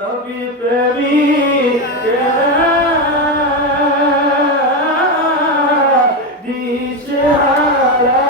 নবী প্রেমিকেরা দিশেহারা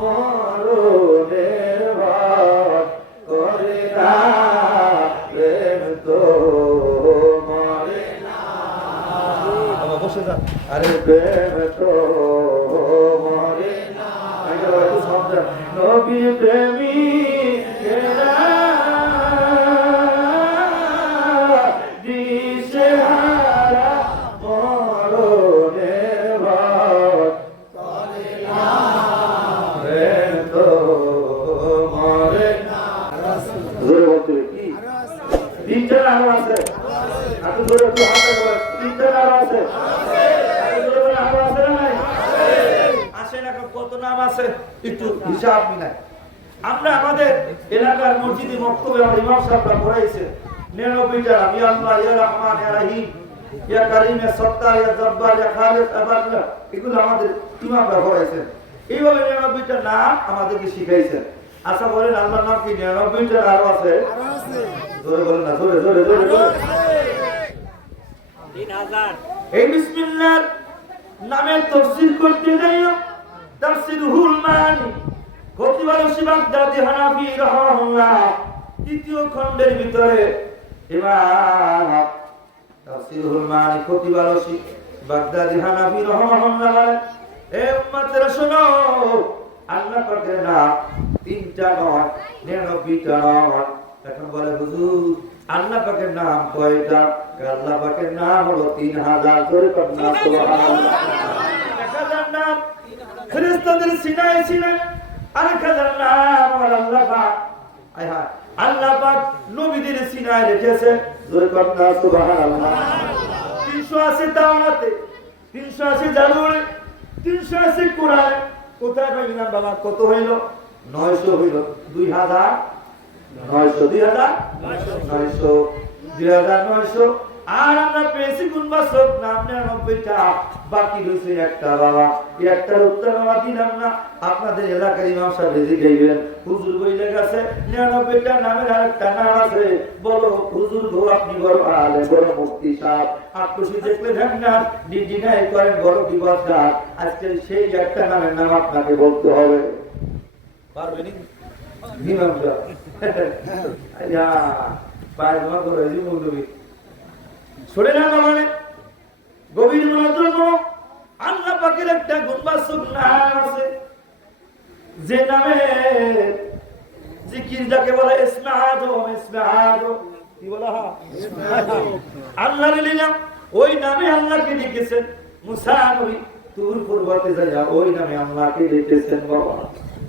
মরণের ভয় করে না, প্রেম তো মরে না। বসে যান। আরে প্রেম তো মরে না। নবী প্রেমিকেরা দিশেহারা মরণের ভয় করে না, প্রেম তো মরে না। জোরে বলতে কি? তিনটা আরো আছে। আপনি জোরে একটু হাতে বলেন, তিনটা আরো আছে। আরো আছে না নাই? আসেন, এখন কত নাম আছে একটু হিসাব মিলাই। আমরা আমাদের এলাকার মসজিদে মক্তবে আমার ইমাম সাহেবরা পড়াইছে 99টা ইয়া আল্লাহ ইয়া রহমান ইয়া রহিম ইয়া কারীম ইয়া সত্তার ইয়া জব্বার ইয়া খালিক আবাদা, এগুলো আমাদের ইমামরা পড়াইছেন। এইভাবে 99টা নাম আমাদেরকে শিখাইছেন। আচ্ছা বলেন, আল্লাহর নাম কি 99টা আরো আছে? জোরে বলেন না, জোরে জোরে জোরে জোরে। 3000। এই বিসমিল্লাহর নামের তাফসীর করতে যাইও। তাফসীরুল মানি খতিবারসি বাগদাদি হানাফি রাহিমাহুল্লাহ তৃতীয় খণ্ডের ভিতরে ইমাম তাফসীরুল মানি খতিবারসি বাগদাদি হানাফি রাহিমাহুল্লাহ বলেন, এ উম্মতেরা শোনো, আল্লাহ পাকের নাম তিনটা নয় 99টা নয়। এখন বলে হুজুর আল্লাহ পাকের নাম কয়টা? আল্লাহ পাকের নাম হলো 3000 করে কন্যা সুবহানাল্লাহ। 1000 নাম ফেরেশতাদের সিনায় সিনায়, আর 1000 নাম আল্লাহ পাক আল্লাহ পাক নবীদের সিনায় রেখেছে, জোরে কন্যা সুবহানাল্লাহ। 380 তাওরাতে, 380 জাবুরে, 380 কোরআনে। কোথায় পাইলাম বাবা? কত হইল? 900 হইল। 2900 2900 2900। আর আমরা পেয়েছি গুণবাচক নাম 99টা, বাকি রয়েছে একটা। বাবা একটার উত্তর আমরা দিলাম না। আপনাদের এলাকার ইমাম সাহেব রেজি গাইবেন, হুজুর বইলে গেছে 99টা নামের আরেকটা নাম আছে। বলো হুজুর গো, আপনি বড় আলেম, বড় মুফতি সাহেব, আটকুশি দেখলে ধ্যান ডিনাই করেন, বড় বিপদগার। আজকে সেই একটা নামের নাম আপনাকে বলতে হবে। পারবেন ইমাম সাহেব? আইয়া পায় জমা করে মৌলবী সরে না। মানে গভীর মনোযোগ করো। আল্লাহ পাকের একটা গুণবাচক নাম আছে, যে নামে জিকির যাকে বলে ইসমে আযম। ইসমে আযম কি বলা হয়? আল্লাহর লীলা। ওই নামে আল্লাহকে ডেকেছেন মুসা নবী তুর পর্বতে যাইয়া, ওই নামে আল্লাহকে ডেকেছেন। বাবা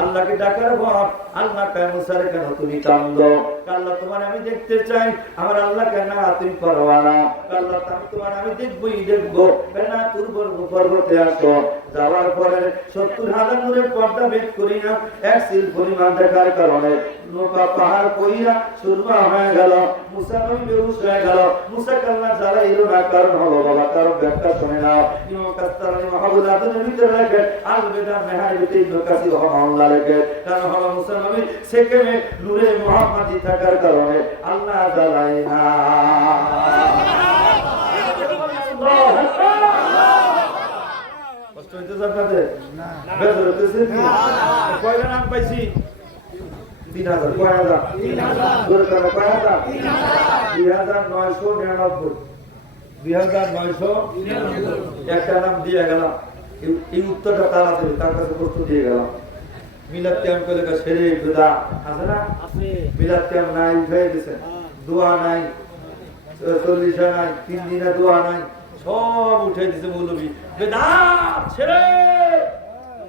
আল্লাহকে ডাকার পর আল্লাহ কয় মুসারে, কেন তুমি কান্দো? আল্লাহ তোমার আমি দেখতে চাই। আমার আল্লাহ কেন তুমি পারবা না? আল্লাহ তোমার আমি দেখবই দেখবো। কেন তুর পর্বতে আসো। যাওয়ার পরে 70,000 নূরের পর্দা ভেদ করি না, এক সিল পরিমাণ দেখার কারণে নৌকা পাহাড় কইরা সুরমা হয়ে গেল। মুসা নবী বেহুশ হয়ে গেল। মুসা আল্লাহ যারা এলো না, কারণ হলো বাবা, কারণ ব্যাখ্যা শুনে নাও। ইমাম কাস্তালানি মাহবুব আদনের ভিতরে লেখেন, আল বেদা মেহারিতে ইবনে কাসির রহমাহুল্লাহ লেখেন, কারণ হলো মুসা নবী সেকেমে নূরে মুহাম্মাদি থাকার কারণে আল্লাহ জ্বালায় না। কষ্ট হইতেছে আপনাদের? না বেজার হইতেছে কি? কয়টা নাম পাইছি? 3000। কয় হাজার? 3000। জোরে করে কয় হাজার? 2999। 2999 একটা নাম দিয়ে গেলাম। এই উত্তরটা তারা দেবে, তার কাছে প্রশ্ন দিয়ে গেলাম। মিলাদ ক্যাম্প করে সেরে বিদা আছে না? আছে। মিলাদ ক্যাম্প নাই, উঠে গেছে। দোয়া নাই, 40 নাই, 3 দিনে দোয়া নাই, সব উঠে দিছে মৌলবী। বেদাত ছেড়ে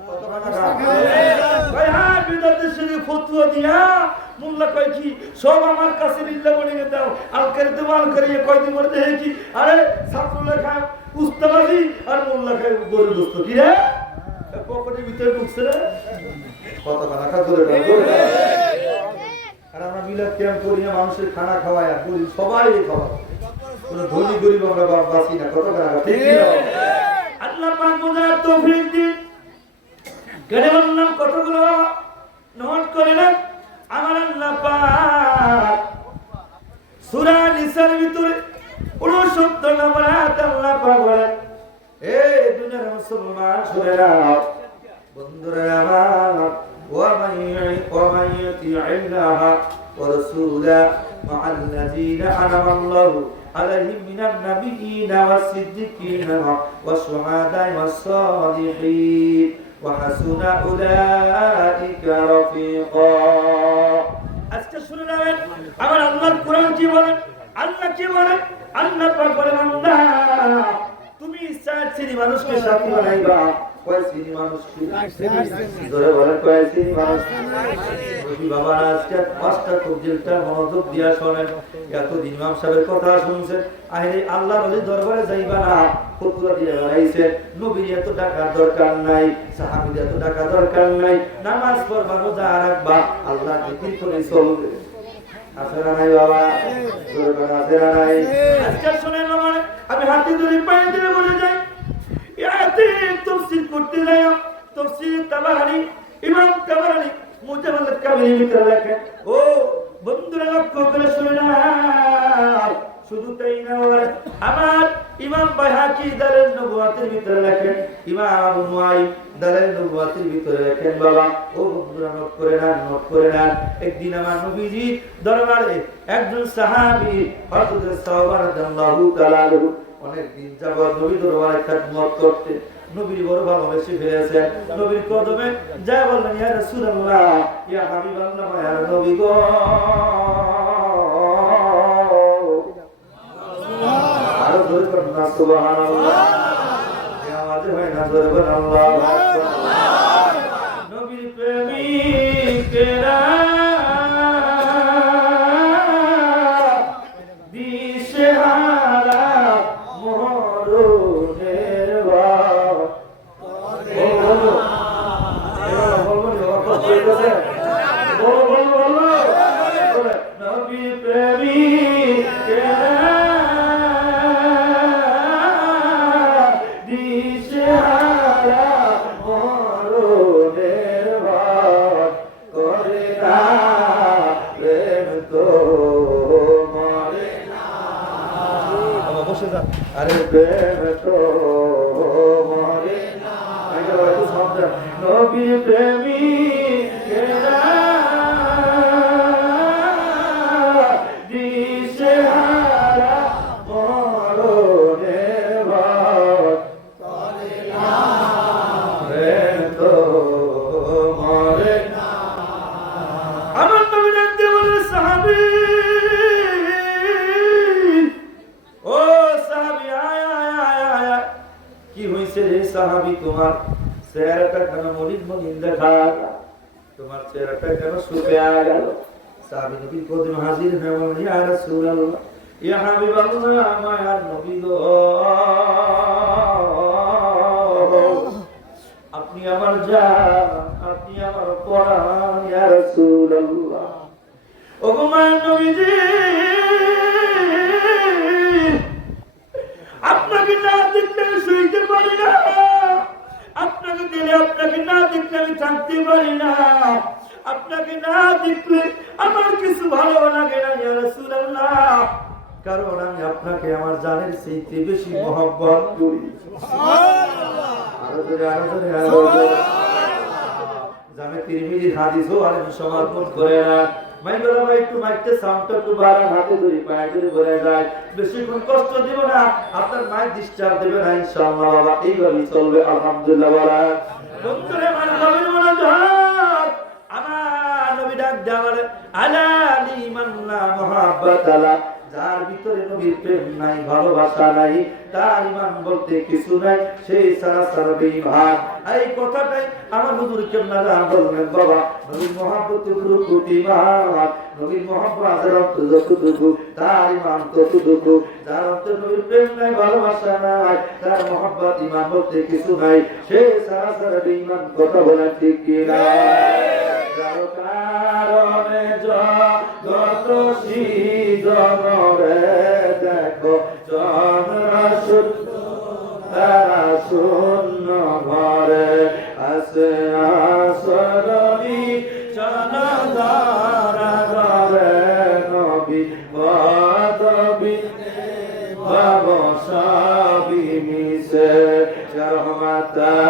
কত টাকা ভাই? হ্যাঁ, বেদাতের সাথে ফতোয়া দিয়া মোল্লা কয় কি সব আমার কাছে বিল্লা বলে দাও। আলকার দেওয়াল করে কয়দিন মধ্যে দেখে কি, আরে ছাত্ররা খায় উস্তাবাজি আর মোল্লা খায় গরু দোস্ত। কি রে পকেটের ভিতরে ঢুকছে রে? কত টাকা ধরে ধরে। আর আমরা মিলাদ ক্যাম্প করি না, মানুষের খানা খাওয়াই আর করি, সবাই খাওয়াই, কোনো ধনী গরিব আমরা বাঁচি না। কত টাকা? ঠিক না? আল্লাহ পাক বোঝার তৌফিক দিন। কেন বললাম কতগুলো নোট করে না? আমার আল্লাহ পাক সূরা নিসার ভিতরে 69 নম্বর আয়াত আল্লাহ পাক বলেন, এই দুনিয়ার মুসলমান শুনে নাও বন্ধুরা আমার, ومن يطع الله ورسوله مع الذين أنعم الله عليهم من النبيين والصديقين والشهداء والصالحين وحسن أولئك رفيقا. আজকে শুনে নেবেন আমার আল্লাহর কোরআন কি বলেন, আল্লাহ কি বলেন, আল্লাহ পাক বলেন বান্দা তুমি চার শ্রেণী মানুষকে সাথী বানাইবা। কয় শ্রেণী মানুষকে? জোরে বলেন কয় শ্রেণী মানুষ? বাবা আজকে পাঁচটা কবজিলটা মনোযোগ দিয়া শোনেন। এতদিন ইমাম সাহেবের কথা শুনছেন, আরে আল্লাহ নবীর দরবারে যাইবা না ফতুয়া দিয়ে বেড়াইছে, নবীর এত টাকার দরকার নাই, সাহাবীদের এত টাকা দরকার নাই, নামাজ পড়বা রোজা রাখবা, আল্লাহ জিকির করে চলবে। আসেনা নাই বাবা? জোরে বলেন আসেনা নাই? আজকে শুনেন বাবা, আমি হাতে ধরে পায়ে ধরে বলে যাই, ইয়াতে তাফসীর করতে যাই, তাফসীর তাবারানি, ইমাম তাবারানি মুজাম্মাল কাবির ভিতরে লেখেন। ও বন্ধুরা লক্ষ্য করে শুনে না, শুধু তাই না, আমার ইমাম বাইহাকি দালাইল নবুয়াতের ভিতরে লেখেন, ইমাম আবু নুআইম দালাইল নবুয়াতের ভিতরে লেখেন। বাবা ও বন্ধুরা নোট করে নেন, নোট করে নেন। একদিন আমার নবীজি দরবারে একজন সাহাবী হযরত সাওবা রাদিয়াল্লাহু তাআলা আনহু অনেক দিন যাবত নবী দরবারে খিদমত করতে, নবীর বড় ভালোবেসে ফেলেছেন। নবীর কদমে যা বললেন, ইয়া রাসূলুল্লাহ, ইয়া হাবিবাল্লাহ, ইয়া নবী গো, আরো জোরে বলুন না সুবহানাল্লাহ, এই আওয়াজে হয় না, জোরে বলুন আল্লাহু আকবার। নবীর প্রেমিকেরা দিশেহারা মরণের ভয়, নবী প্রেমিকেরা দিশেহারা মরণের ভয় করে না, প্রেম তো মরে না। বসে যা, আরে প্রেম তো মরে না। নবী প্রেমিকেরা দিশেহারা মরণের ভয় করে না, প্রেম তো মরে না। আমার নবী ডাকতে বললেন, সাহাবী, ও সাহাবী, আয় আয় আয় আয়। কি হইছে রে সাহাবী, তোমার চেহারাটা কেন মলিন মলিন দেখা, তোমার চেহারাটা কেন শুকিয়ে গেল? সাহাবী নবীর কদমে হাজির হয়ে বললেন, ইয়া রাসূলুল্লাহ, ইয়া হাবিবাল্লাহ, মায়ার নবী গো, আপনি আমার জান, আপনি আমার পরাণ, ইয়া রাসূলুল্লাহ। ও গো মায়ার নবীজি, আপনাকে না দেখলে আমি শুইতে পারি না, আপনাকে দিলে আপনাকে না দেখলে আমি থাকতে পারি না, আপনাকে না দেখলে আমার কিছু ভালো লাগে না ইয়া রাসূলুল্লাহ, কারণ আমি আপনাকে আমার জানের চাইতে বেশি মহব্বত করি। সুবহানাল্লাহ, আরো জোরে আরো জোরে আরো জোরে। জামে তিরমিজির হাদিসও আর সমাপন করে না। মাইকলা ভাই একটু মাইকতে সাউন্ডটা একটু বাড়ান, হাতে ধরে পায়ে ধরে বলে যায়, বেশিক্ষণ কষ্ট দেব না, আপনার মাইক ডিস্টার্ব দেবে না ইনশাআল্লাহ। বাবা এইভাবেই চলবে আলহামদুলিল্লাহ। বলা বন্ধুরে মানে নবীর মনোযোগ, আমার নবী ডাক দেওয়ার আলা লিমান লা মুহাব্বাত আলা, যার ভিতরে নবীর প্রেম নাই, ভালোবাসা নাই, তার ঈমান বলতে কিছু নাই, সেই সারাসার বেঈমান। এই কথাটাই আমার হুজুর কেমন জান বললেন, বাবা নবীর মহব্বত যতটুকু ঈমান, নবীর মহব্বত আদরত যতটুকু, তার ঈমান ততটুকু। যার অন্তরে নবীর প্রেম নাই, ভালোবাসা নাই, তার মহব্বত ঈমান বলতে কিছু নাই, সেই সারাসার বেঈমান। কথা বলেন ঠিক কি না? যার কারণে যত সিজনরে দেখো চন্দ্র তারা শূন্য ঘরে আছে আসরণী চন্দ্রা ঘরে নবী কত وبصابي مسير رحمة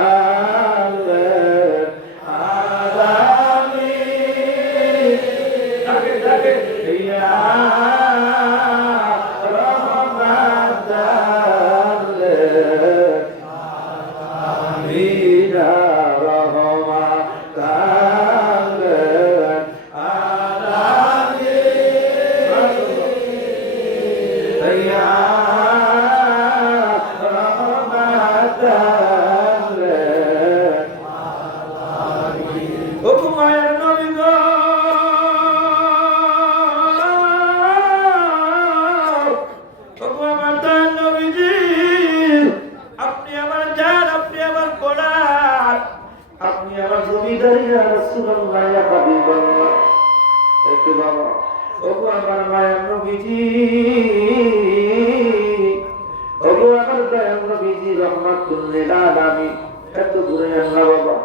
এত দূরে আমরা বাবা